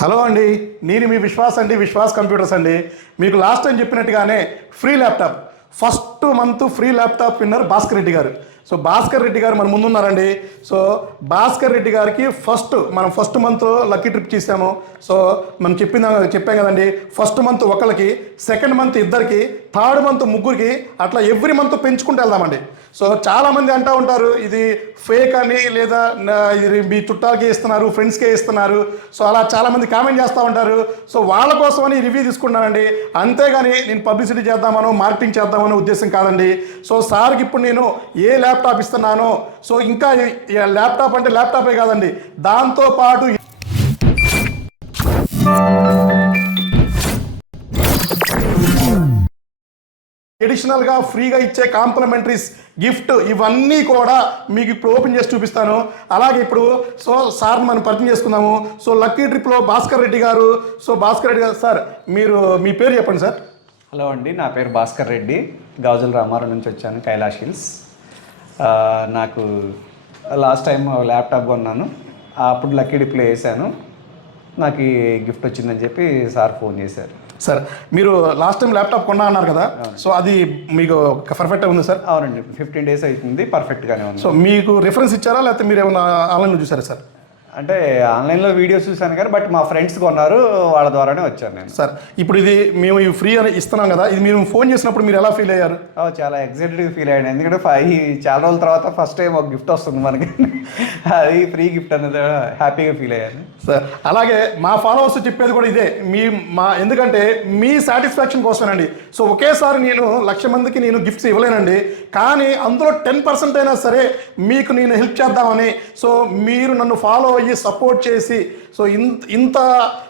Hello అండి, నేను మీ Vishwas computers అండి. మీకు లాస్ట్ టైం చెప్పినట్టుగానే free laptop first month free laptop winner Bhaskar Reddy గారు. సో భాస్కర్ రెడ్డి గారు మన ముందున్నారండి. సో భాస్కర్ రెడ్డి గారికి మనం ఫస్ట్ మంత్ లక్కీ ట్రిప్ చేసాము. సో మనం చెప్పాం కదండి, ఫస్ట్ మంత్ ఒకరికి, సెకండ్ మంత్ ఇద్దరికి, థర్డ్ మంత్ ముగ్గురికి, అట్లా ఎవ్రీ మంత్ పెంచుకుంటూ వెళ్దామండి. సో చాలామంది అంటూ ఉంటారు ఇది ఫేక్ అని, లేదా ఇది మీ చుట్టాలకే ఇస్తున్నారు, ఫ్రెండ్స్కే ఇస్తున్నారు. సో అలా చాలామంది కామెంట్ చేస్తూ ఉంటారు. సో వాళ్ళ కోసమని రివ్యూ తీసుకున్నానండి, అంతేగాని నేను పబ్లిసిటీ చేద్దామనో మార్కెటింగ్ చేద్దామనో ఉద్దేశం కాదండి. సో సార్కి ఇప్పుడు నేను ఏ ల్యాప్టాప్ ఇస్తున్నానో, సో ఇంకా ల్యాప్టాప్ అంటే ల్యాప్టాపే కాదండి, దాంతోపాటు ఎడిషనల్గా ఫ్రీగా ఇచ్చే కాంప్లిమెంటరీస్ గిఫ్ట్ ఇవన్నీ కూడా మీకు ఇప్పుడు ఓపెన్ చేసి చూపిస్తాను. అలాగే ఇప్పుడు సో సార్ని మనం పరిచయం చేసుకుందాము. సో లక్కీ ట్రిప్లో భాస్కర్ రెడ్డి గారు. సో భాస్కర్ రెడ్డి గారు, సార్ మీరు మీ పేరు చెప్పండి సార్. హలో అండి, నా పేరు భాస్కర్ రెడ్డి, గాజుల రామారావు నుంచి వచ్చాను, కైలాష్ హిల్స్. నాకు లాస్ట్ టైం ల్యాప్టాప్ కొన్నాను, అప్పుడు లక్కీ డిప్లో వేసాను, నాకు ఈ గిఫ్ట్ వచ్చిందని చెప్పి సార్ ఫోన్ చేశారు. సార్ మీరు లాస్ట్ టైం ల్యాప్టాప్ కొన్నా అన్నారు కదా, సో అది మీకు పర్ఫెక్ట్గా ఉంది సార్? అవునండి, 15 days అవుతుంది, పర్ఫెక్ట్గానే ఉంది. సో మీకు రిఫరెన్స్ ఇచ్చారా, లేకపోతే మీరు ఏమైనా ఆన్లైన్లో చూసారా సార్? అంటే ఆన్లైన్లో వీడియోస్ చూసాను కానీ, బట్ మా ఫ్రెండ్స్ కొన్నారు, వాళ్ళ ద్వారానే వచ్చాను నేను. సార్ ఇప్పుడు ఇది మేము ఫ్రీ అని ఇస్తున్నాం కదా, ఇది మీరు ఫోన్ చేసినప్పుడు మీరు ఎలా ఫీల్ అయ్యారు? చాలా ఎగ్జైటెడ్గా ఫీల్ అయ్యాను, ఎందుకంటే చాలా రోజుల తర్వాత ఫస్ట్ టైం ఒక గిఫ్ట్ వస్తుంది మనకి, అది ఫ్రీ గిఫ్ట్ అనేది హ్యాపీగా ఫీల్ అయ్యాను సార్. అలాగే మా ఫాలోవర్స్ చెప్పేది కూడా ఇదే, ఎందుకంటే మీ సాటిస్ఫాక్షన్ కోసమేనండి. సో ఒకేసారి నేను 1,00,000 మందికి నేను గిఫ్ట్స్ ఇవ్వలేనండి, కానీ అందులో 10% అయినా సరే మీకు నేను హెల్ప్ చేద్దామని, సో మీరు నన్ను ఫాలో అయ్యి సపోర్ట్ చేసి సో ఇంత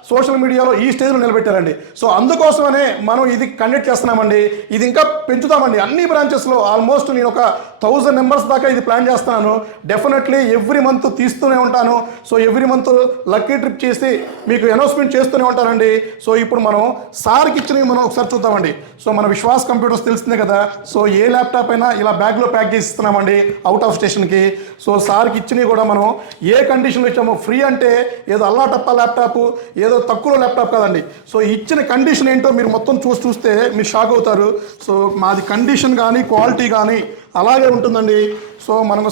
సోషల్ మీడియాలో ఈ స్టేజ్లో నిలబెట్టారండి. సో అందుకోసమనే మనం ఇది కండక్ట్ చేస్తున్నామండి. ఇది ఇంకా పెంచుతామండి, అన్ని బ్రాంచెస్లో ఆల్మోస్ట్ నేను ఒక 1000 members దాకా ఇది ప్లాన్ చేస్తున్నాను. డెఫినెట్లీ ఎవ్రీ మంత్ తీస్తూనే ఉంటాను. So every month lucky trip చేసి మీకు అనౌన్స్మెంట్ చేస్తూనే ఉంటానండి. సో ఇప్పుడు మనం సార్కి ఇచ్చినవి మనం ఒకసారి చూద్దామండి. సో మన విశ్వాస్ కంప్యూటర్స్ తెలిసిందే కదా, సో ఏ ల్యాప్టాప్ అయినా ఇలా బ్యాగ్లో ప్యాక్ చేసి ఇస్తున్నామండి అవుట్ ఆఫ్ స్టేషన్కి. సో సార్కి ఇచ్చినవి కూడా మనం ఏ కండిషన్లో ఇచ్చామో, ఫ్రీ అంటే ఏదో అల్లాటప్ప ల్యాప్టాప్, ఏదో తక్కువ ల్యాప్టాప్ కాదండి. సో ఇచ్చిన కండిషన్ ఏంటో మీరు మొత్తం చూస్తే మీరు షాక్ అవుతారు. సో మాది కండిషన్ కానీ క్వాలిటీ కానీ అలాగే ఉంటుందండి. సో మనము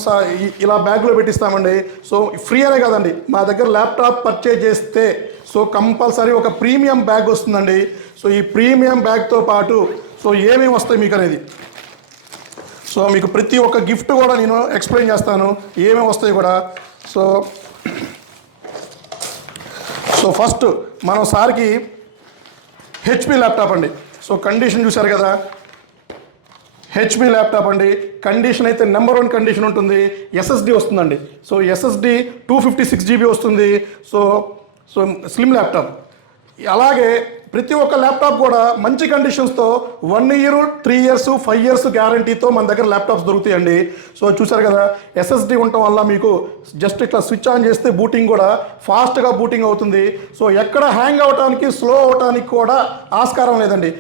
ఇలా బ్యాగ్లో పెట్టిస్తామండి. సో ఫ్రీ అనే కాదండి, మా దగ్గర ల్యాప్టాప్ పర్చేజ్ చేస్తే సో కంపల్సరీ ఒక ప్రీమియం బ్యాగ్ వస్తుందండి. సో ఈ ప్రీమియం బ్యాగ్తో పాటు సో ఏమేమి వస్తాయి మీకు అనేది, సో మీకు ప్రతి ఒక్క గిఫ్ట్ కూడా నేను ఎక్స్ప్లెయిన్ చేస్తాను ఏమేమి వస్తాయి కూడా. సో ఫస్ట్ మనం సార్కి హెచ్పి ల్యాప్టాప్ అండి. సో కండిషన్ చూశారు కదా, హెచ్పి ల్యాప్టాప్ అండి. కండిషన్ అయితే నెంబర్ 1 కండిషన్ ఉంటుంది. ఎస్ఎస్డి వస్తుందండి. సో ఎస్ఎస్డి 256 GB వస్తుంది. So slim laptop. అలాగే ప్రతి ఒక్క ల్యాప్టాప్ కూడా మంచి కండిషన్స్తో 1 year, 3 years, 5 years గ్యారంటీతో మన దగ్గర ల్యాప్టాప్స్ దొరుకుతాయండి. సో చూసారు కదా, ఎస్ఎస్డి ఉండటం వల్ల మీకు జస్ట్ ఇట్లా స్విచ్ ఆన్ చేస్తే బూటింగ్ కూడా ఫాస్ట్గా బూటింగ్ అవుతుంది. సో ఎక్కడ హ్యాంగ్ అవడానికి, స్లో అవడానికి కూడా ఆస్కారం లేదండి.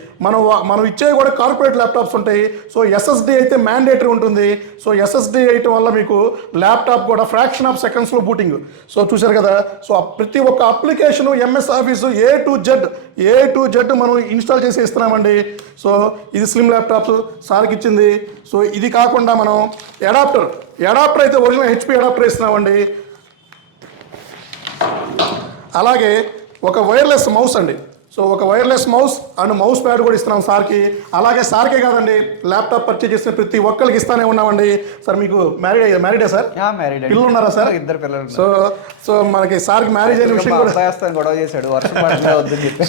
మనం ఇచ్చే కూడా కార్పొరేట్ ల్యాప్టాప్స్ ఉంటాయి. సో ఎస్ఎస్డి అయితే మ్యాండేటరీ ఉంటుంది. సో ఎస్ఎస్డి వేయటం వల్ల మీకు ల్యాప్టాప్ కూడా ఫ్రాక్షన్ ఆఫ్ సెకండ్స్లో బూటింగ్. సో చూసారు కదా, సో ప్రతి ఒక్క application MS office A to Z మనం ఇన్స్టాల్ చేసి ఇస్తున్నామండి. సో ఇది స్లిమ్ ల్యాప్టాప్స్ సార్కి ఇచ్చింది. సో ఇది కాకుండా మనం అడాప్టర్ అయితే ఒరిజినల్ హెచ్పి అడాప్టర్ ఇస్తున్నామండి. అలాగే ఒక వైర్లెస్ మౌస్ అండి. సో ఒక wireless mouse and mouse pad కూడా ఇస్తున్నాం సార్కి. అలాగే సార్కే కాదండి, ల్యాప్టాప్ పర్చేజ్ చేసిన ప్రతి ఒక్కరికి ఇస్తానే ఉన్నామండి. సార్ మీకు మ్యారీడే సార్? పిల్లలు ఉన్నారా సార్? 2 పిల్లలు. సో మనకి సార్కి మ్యారేజ్ అయిన విషయం కూడా గొడవ చేశాడు.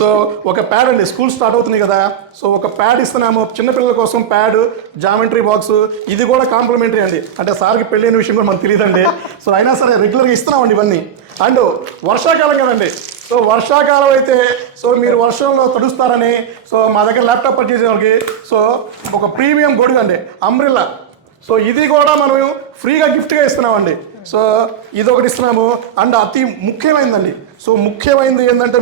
సో ఒక ప్యాడ్ అండి, స్కూల్ స్టార్ట్ అవుతుంది కదా, సో ఒక ప్యాడ్ ఇస్తున్నాము చిన్నపిల్లల కోసం. ప్యాడ్, జామెట్రీ బాక్స్, ఇది కూడా కాంప్లిమెంటరీ అండి. అంటే సార్కి పెళ్ళైన విషయం కూడా మనకు తెలియదండి. సో అయినా సరే రెగ్యులర్గా ఇస్తున్నామండి ఇవన్నీ. అండ్ వర్షాకాలం కదండి, సో వర్షాకాలం అయితే సో మీరు వర్షంలో తడుస్తారని సో మా దగ్గర ల్యాప్టాప్ పర్చేజ్ చేసేవాళ్ళకి సో ఒక ప్రీమియం గొడుగు అండి, అంబ్రిల్లా. సో ఇది కూడా మనం ఫ్రీగా గిఫ్ట్గా ఇస్తున్నామండి. సో ఇది ఒకటి ఇస్తున్నాము. అండ్ అతి ముఖ్యమైనదండి, సో ముఖ్యమైనది ఏంటంటే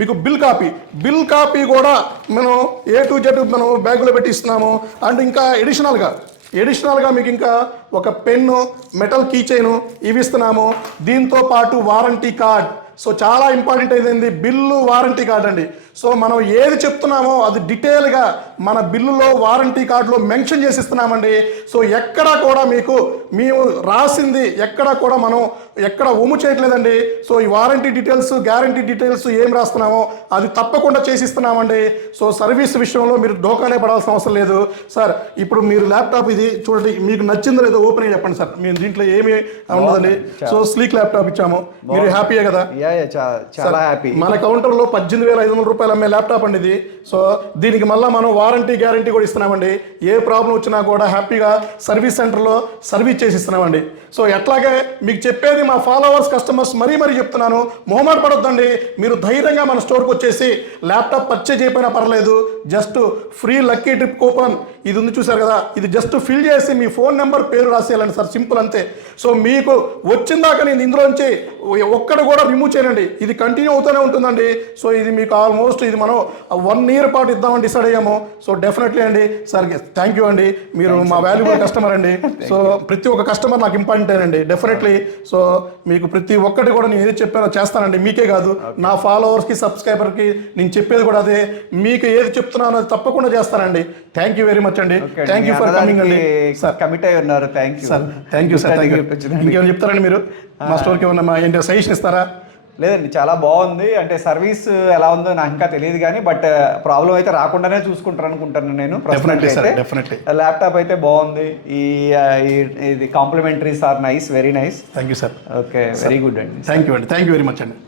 మీకు బిల్ కాపీ కూడా మనం ఏ టు జెడ్ మనం బ్యాగులో పెట్టి ఇస్తున్నాము. అండ్ ఇంకా ఎడిషనల్గా మీకు ఇంకా ఒక పెన్ను, మెటల్ కీ చైను ఇవి ఇస్తున్నాము. దీంతో పాటు వారంటీ కార్డ్, సో చాలా ఇంపార్టెంట్ అయింది బిల్లు వారంటీ కార్డ్ అండి. సో మనం ఏది చెప్తున్నామో అది డీటెయిల్గా మన బిల్లులో వారంటీ కార్డులో మెన్షన్ చేసి ఇస్తున్నామండి. సో ఎక్కడా కూడా మీకు మేము రాసింది ఎక్కడా కూడా మనం ఎక్కడ ఉమ్ము చేయట్లేదండి. సో ఈ వారంటీ డీటెయిల్స్ గ్యారంటీ డీటెయిల్స్ ఏం రాస్తున్నామో అది తప్పకుండా చేసి ఇస్తున్నామండి. సో సర్వీస్ విషయంలో మీరు డోకానే పడాల్సిన అవసరం లేదు సార్. ఇప్పుడు మీరు ల్యాప్టాప్ ఇది చూడండి, మీకు నచ్చిందో లేదో ఓపెన్ అయ్యి చెప్పండి సార్. మేము దీంట్లో ఏమి ఉండదండి. సో స్లీక్ ల్యాప్టాప్ ఇచ్చాము, మీరు హ్యాపీయే కదా? చాలా హ్యాపీ. మన కౌంటర్లో 18,500 రూపాయలు అమ్మే ల్యాప్టాప్ అండి ఇది. సో దీనికి మళ్ళీ మనం వారంటీ గ్యారంటీ కూడా ఇస్తున్నామండి. ఏ ప్రాబ్లం వచ్చినా కూడా హ్యాపీగా సర్వీస్ సెంటర్లో సర్వీస్ చేసి ఇస్తున్నామండి. సో ఎట్లాగే మీకు చెప్పేది మా ఫాలోవర్స్ కస్టమర్స్ మరీ చెప్తున్నాను, మొహమాట పడొద్దండి. మీరు ధైర్యంగా మన స్టోర్కి వచ్చేసి ల్యాప్టాప్ పర్చేజ్ చేయకపోయినా పర్లేదు, just free lucky trip coupon ఇది ఉంది చూసారు కదా, ఇది జస్ట్ ఫిల్ చేసి మీ ఫోన్ నెంబర్ పేరు రాసేయాలండి సార్, సింపుల్ అంతే. సో మీకు వచ్చిందాక నేను ఇందులోంచి ఒక్కడు కూడా రిమూవ్ చేయనండి, ఇది కంటిన్యూ అవుతూనే ఉంటుందండి. సో ఇది మీకు ఆల్మోస్ట్ ఇది మనం 1 year పాటు ఇద్దామని డిసైడ్ అయ్యాము. సో డెఫినెట్లీ అండి సార్, థ్యాంక్ యూ అండి, మీరు మా వాల్యుబుల్ కస్టమర్ అండి. సో ప్రతి ఒక్క కస్టమర్ నాకు ఇంపార్టెంట్ అండి డెఫినెట్లీ. సో మీకు ప్రతి ఒక్కటి కూడా నేను ఏది చెప్పానో చేస్తానండి, మీకే కాదు నా ఫాలోవర్స్కి సబ్స్క్రైబర్కి నేను చెప్పేది కూడా అదే. మీకు ఏది చెప్తున్నానో అది తప్పకుండా చేస్తానండి. థ్యాంక్ యూ వెరీ మచ్ అండి, థ్యాంక్ యూ ఫర్ కమింగ్ అండి సార్. కమిట్ అయి ఉన్నారు, thank you sir. Thank you sir, thank you. ఇంకేమైనా చెప్తారండి మీరు మా స్టోర్కి ఏమన్నా మా ఏంటో సజెషన్ ఇస్తారా? లేదండి, చాలా బాగుంది. అంటే సర్వీస్ ఎలా ఉందో నాకు ఇంకా తెలియదు కానీ బట్ ప్రాబ్లం అయితే రాకుండానే చూసుకుంటారు అనుకుంటాను నేను. ల్యాప్టాప్ అయితే బాగుంది. ఇది complimentaries are nice, very nice. Thank you sir. Okay, very good అండి. థ్యాంక్ యూ అండి, థ్యాంక్ యూ వెరీ మచ్ అండి.